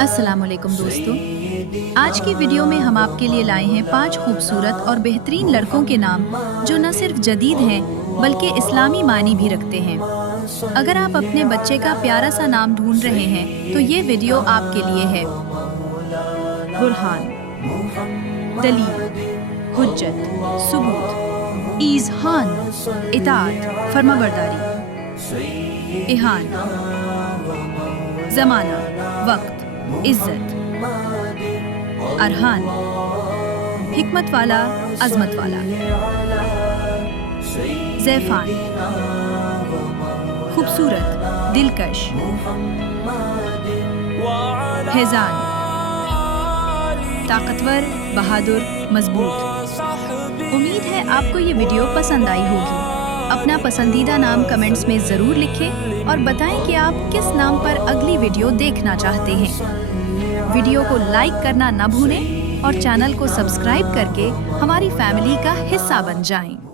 अस्सलाम वालेकुम दोस्तों, आज की वीडियो में हम आपके लिए लाए हैं 5 खूबसूरत और बेहतरीन लड़कों के नाम जो न सिर्फ जदीद हैं बल्कि इस्लामी मानी भी रखते हैं। अगर आप अपने बच्चे का प्यारा सा नाम ढूंढ रहे हैं तो ये वीडियो आपके लिए है। बुरहान, दलील, हुज्जत, सुबूत, ईज़हान, इताअत, फरमाबरदारी, इहान, ज़माना, वक्त, इज़्ज़त, अरहान, हिकमत वाला, अज़मत वाला, ज़ैफ़ान, खूबसूरत, दिलकश, हैज़ान, ताकतवर, बहादुर, मजबूत। उम्मीद है आपको ये वीडियो पसंद आई होगी। अपना पसंदीदा नाम कमेंट्स में ज़रूर लिखें और बताएं कि आप किस नाम पर अगली वीडियो देखना चाहते हैं। वीडियो को लाइक करना न भूलें और चैनल को सब्सक्राइब करके हमारी फैमिली का हिस्सा बन जाएं।